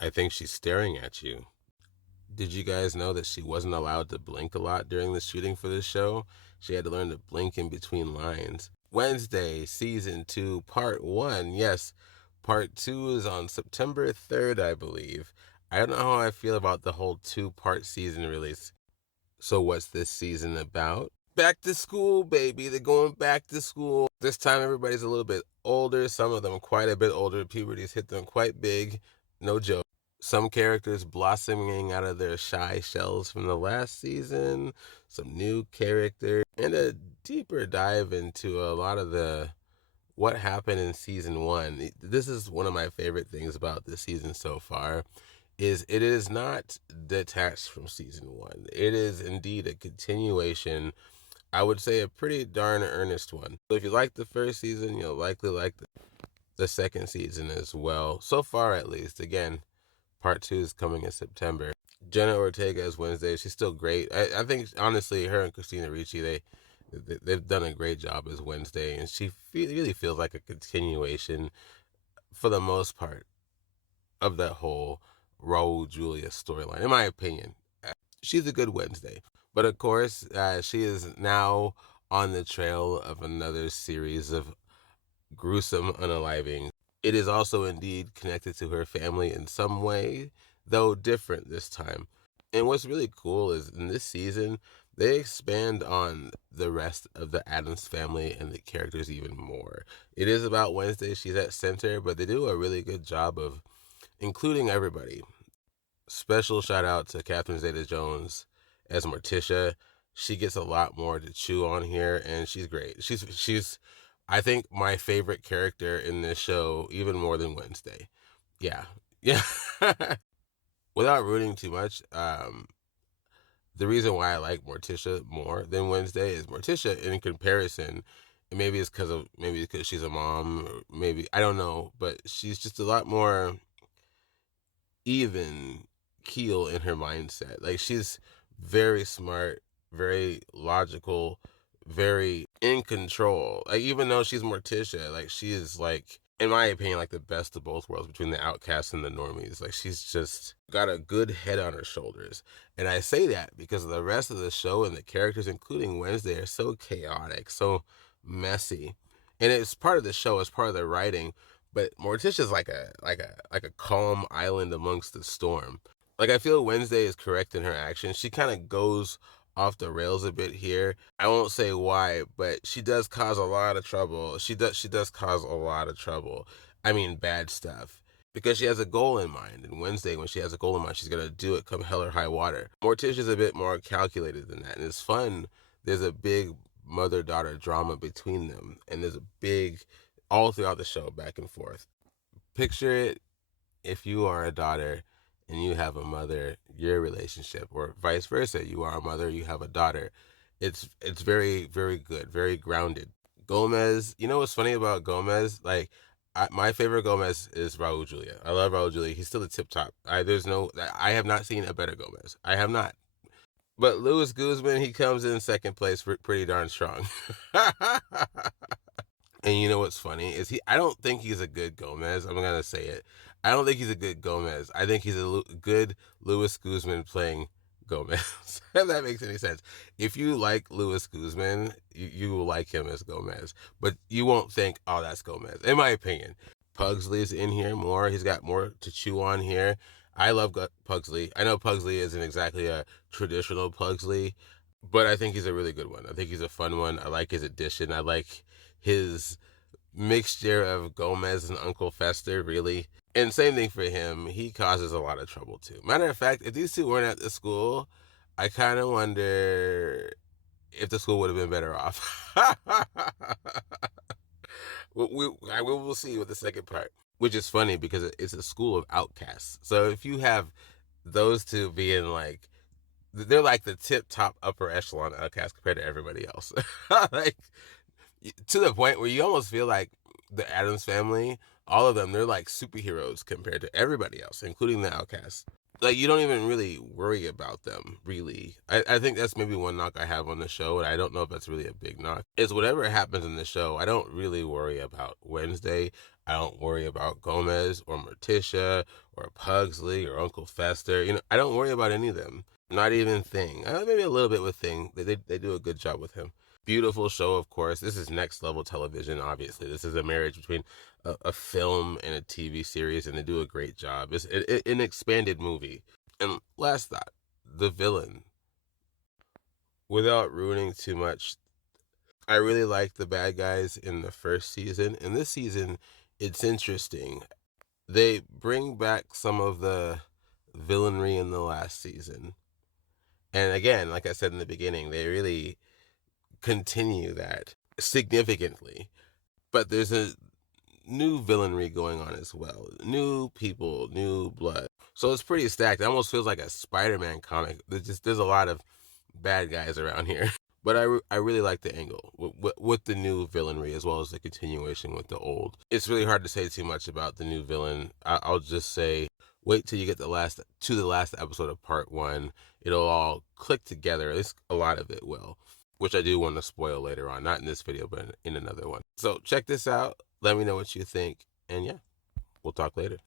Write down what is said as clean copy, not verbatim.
I think she's staring at you. Did you guys know that she wasn't allowed to blink a lot during the shooting for this show? She had to learn to blink in between lines. Wednesday, season 2, part 1. Yes, part 2 is on September 3rd, I believe. I don't know how I feel about the whole 2-part season release. So what's this season about? Back to school, baby. They're going back to school. This time everybody's a little bit older. Some of them quite a bit older. Puberty's hit them quite big. No joke. Some characters blossoming out of their shy shells from the last season. Some new characters. And a deeper dive into a lot of the what happened in season 1. This is one of my favorite things about this season so far, is it is not detached from season 1. It is indeed a continuation. I would say a pretty darn earnest one. So if you like the first season, you'll likely like the second season as well. So far, at least. Again, part 2 is coming in September. Jenna Ortega as Wednesday. She's still great. I think, honestly, her and Christina Ricci, they've done a great job as Wednesday, and she really feels like a continuation, for the most part, of that whole Raul Julia storyline, in my opinion. She's a good Wednesday. But of course, she is now on the trail of another series of gruesome unaliving. It is also indeed connected to her family in some way, though different this time. And what's really cool is in this season, they expand on the rest of the Addams family and the characters even more. It is about Wednesday, she's at center, but they do a really good job of including everybody. Special shout out to Catherine Zeta-Jones as Morticia. She gets a lot more to chew on here, and she's great. She's I think my favorite character in this show, even more than Wednesday. Yeah, yeah. Without ruining too much, the reason why I like Morticia more than Wednesday is Morticia, in comparison, and maybe because she's a mom, or maybe I don't know, but she's just a lot more even keel in her mindset. Like, she's very smart, very logical, very in control. Like, even though she's Morticia, like, she is, like, in my opinion, like the best of both worlds between the outcasts and the normies. Like, she's just got a good head on her shoulders. And I say that because the rest of the show and the characters, including Wednesday, are so chaotic, so messy. And it's part of the show, it's part of the writing, but Morticia's like a calm island amongst the storm. Like, I feel Wednesday is correct in her actions. She kind of goes off the rails a bit here. I won't say why, but she does cause a lot of trouble. She does cause a lot of trouble. I mean, bad stuff. Because she has a goal in mind. And Wednesday, when she has a goal in mind, she's gonna do it come hell or high water. Morticia's a bit more calculated than that, and it's fun. There's a big mother-daughter drama between them, and there's a big all throughout the show, back and forth. Picture it, if you are a daughter and you have a mother, your relationship, or vice versa, you are a mother, you have a daughter. It's very, very good, very grounded. Gomez, you know what's funny about Gomez? Like, my favorite Gomez is Raul Julia. I love Raul Julia. He's still the tip top. I have not seen a better Gomez. I have not. But Louis Guzman, he comes in second place, pretty darn strong. And you know what's funny is I don't think he's a good Gomez. I'm gonna say it. I don't think he's a good Gomez. I think he's a good Louis Guzman playing Gomez. If that makes any sense. If you like Louis Guzman, you will like him as Gomez, but you won't think, oh, that's Gomez. In my opinion, Pugsley's in here more. He's got more to chew on here. I love Pugsley. I know Pugsley isn't exactly a traditional Pugsley, but I think he's a really good one. I think he's a fun one. I like his addition. I like his mixture of Gomez and Uncle Fester, really. And same thing for him. He causes a lot of trouble too. Matter of fact, if these two weren't at the school, I kind of wonder if the school would have been better off. We will see with the second part, which is funny because it's a school of outcasts. So if you have those two being like, they're like the tip top upper echelon outcasts compared to everybody else. Like, to the point where you almost feel like the Addams family, all of them, they're like superheroes compared to everybody else, including the outcasts. Like, you don't even really worry about them, really. I think that's maybe one knock I have on the show, and I don't know if that's really a big knock. Is whatever happens in the show, I don't really worry about Wednesday. I don't worry about Gomez or Morticia or Pugsley or Uncle Fester. I don't worry about any of them. Not even Thing. Maybe a little bit with Thing. They do a good job with him. Beautiful show, of course. This is next level television, obviously. This is a marriage between a film and a TV series, and they do a great job. It's an expanded movie. And last thought, the villain. Without ruining too much, I really like the bad guys in the first season. In this season, it's interesting. They bring back some of the villainry in the last season. And again, like I said in the beginning, they really continue that significantly. But there's a new villainry going on as well. New people, new blood. So it's pretty stacked. It almost feels like a Spider-Man comic. There's a lot of bad guys around here. But I really like the angle with the new villainry as well as the continuation with the old. It's really hard to say too much about the new villain. I'll just say wait till you get the last episode of part 1. It'll all click together. At least a lot of it will, which I do want to spoil later on, not in this video, but in another one. So check this out. Let me know what you think, and yeah, we'll talk later.